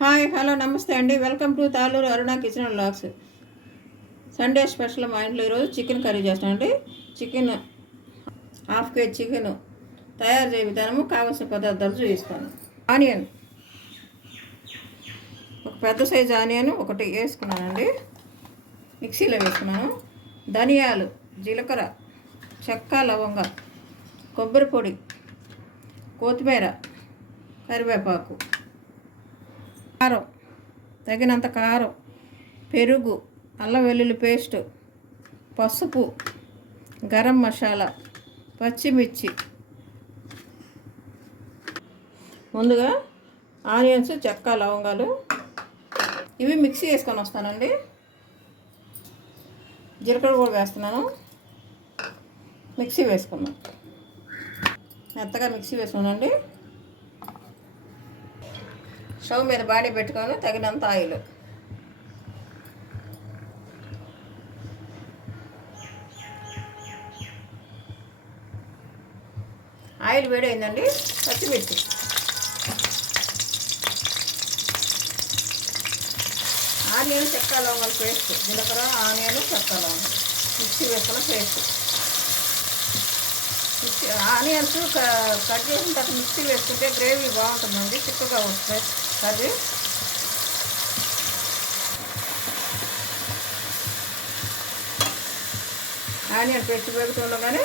Hi hello నమస్తే అండి. Welcome to Taluru Aruna kitchen and vlogs. Sunday special మా ఇంట్లో ఈరోజు చికెన్ కర్రీ చేస్తానండి. చికెన్ హాఫ్ కేజీ చికెన్ తయారు చేయ విధానము, కావాల్సిన పదార్థాలు చూపిస్తాను. ఆనియన్, ఒక పెద్ద సైజు ఆనియన్ ఒకటి వేసుకున్నానండి, మిక్సీలో వేసుకున్నాను. ధనియాలు, జీలకర్ర, చెక్క, లవంగ, కొబ్బరి పొడి, కొత్తిమీర, కరివేపాకు, కారం, తగినంత కారం, పెరుగు, అల్లం వెల్లుల్లి పేస్ట్, పసుపు, గరం మసాలా, పచ్చిమిర్చి. ముందుగా ఆనియన్స్, చెక్క, లవంగాలు ఇవి మిక్సీ వేసుకొని వస్తానండి. జీలకర్ర కూడా వేస్తున్నాను. మిక్సీ వేసుకున్నాను, మెత్తగా మిక్సీ వేసుకున్నానండి. స్టవ్ మీద బాడీ పెట్టుకొని తగినంత ఆయిల్, ఆయిల్ వేడైందండి. పచ్చిమిర్చి, ఆనియన్, చెక్క, లవంగాల పేస్ట్, జీలకర్ర, ఆనియన్, చెక్క, లవంగాలు మిక్సీ వేసుకున్న పేస్ట్. ఆనియన్స్ కట్ చేసిన తర్వాత మిక్సీ వేసుకుంటే గ్రేవీ బాగుంటుందండి, చిక్కగా వస్తుంది కర్రీ. ఆనియన్ పేస్ట్ వేగుతుండగానే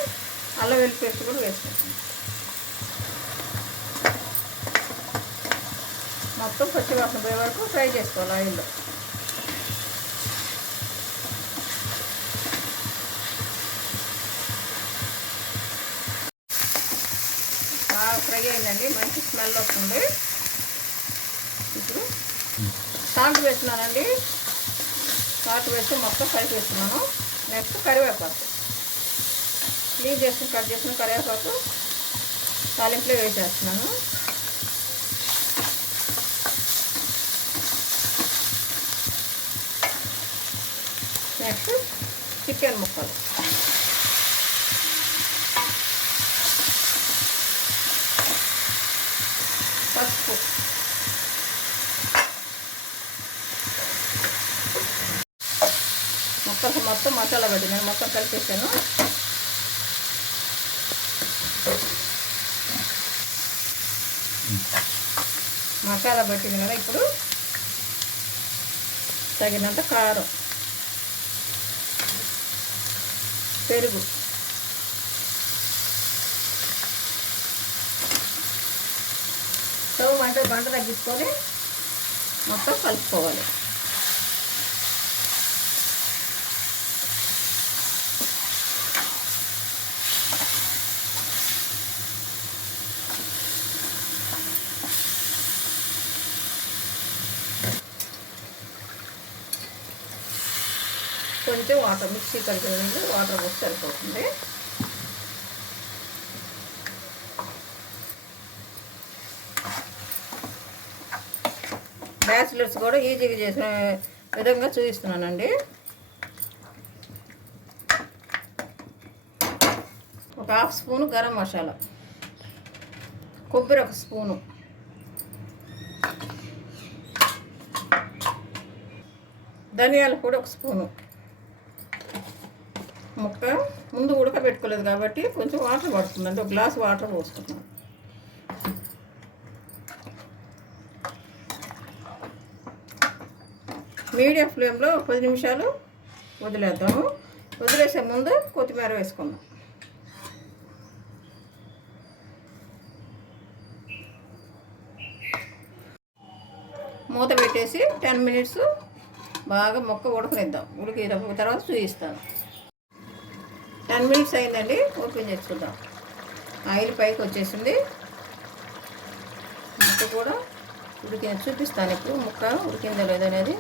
అల్లం వెల్లుల్లి పేస్ట్ కూడా వేసుకుంటాం. మొత్తం పచ్చివాసన పోయే వరకు ఫ్రై చేసుకోవాలి ఆయిల్లో. బాగా ఫ్రై అయిందండి, మంచి స్మెల్ వస్తుంది. ఇప్పుడు సాల్ట్ వేస్తున్నానండి. సాల్ట్ వేసి మొత్తం ఫ్రై చేస్తున్నాను. నెక్స్ట్ కరివేపాకు, క్లీన్ చేసుకుని కట్ చేసుకుని కరివేపాకు తాలింపులో వేసేస్తున్నాను. నెక్స్ట్ చికెన్ ముక్కలు, పసుపు, మొత్తం మసాలా పట్టి నేను మొత్తం కలిపేసాను. మసాలా పట్టింది కదా, ఇప్పుడు తగినంత కారం, పెరుగు, స్టవ్ మంట తగ్గించుకొని మొత్తం కలుపుకోవాలి. కొంచెం వాటర్, మిక్సీ కలిపి వాటర్ పోసి సరిపోతుంది. బ్యాచిలర్స్ కూడా ఈజీగా చేసే విధంగా చూపిస్తున్నానండి. ఒక హాఫ్ స్పూను గరం మసాలా, కొబ్బరి ఒక స్పూను, ధనియాల పొడి ఒక స్పూను. ముక్క ముందు ఉడకబెట్టుకోలేదు కాబట్టి కొంచెం వాటర్ పడుతుందండి, ఒక గ్లాస్ వాటర్ పోసుకున్నాను. మీడియం ఫ్లేమ్లో 10 నిమిషాలు వదిలేద్దాము. వదిలేసే ముందు కొత్తిమీర వేసుకుందాం. మూత పెట్టేసి 10 మినిట్స్ బాగా మొక్క ఉడకనిద్దాం. ఉడికి తర్వాత చూపిస్తాను. 10 మినిట్స్ అయిందండి, ఓపెన్ చేసి చూద్దాం. ఆయిల్ పైకి వచ్చేసింది. ముక్క కూడా చూపిస్తాను ఇప్పుడు, ముక్క ఉడికిందో లేదనేది.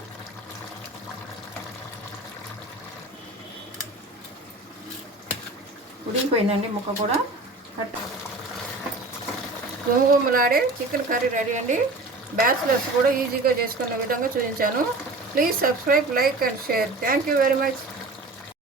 ఉడికిపోయిందండి ముక్క కూడా. గుమగుమలాడే చికెన్ కర్రీ రెడీ అండి. బ్యాచిలర్స్ కూడా ఈజీగా చేసుకునే విధంగా చూపించాను. Please subscribe, like and share. Thank you very much.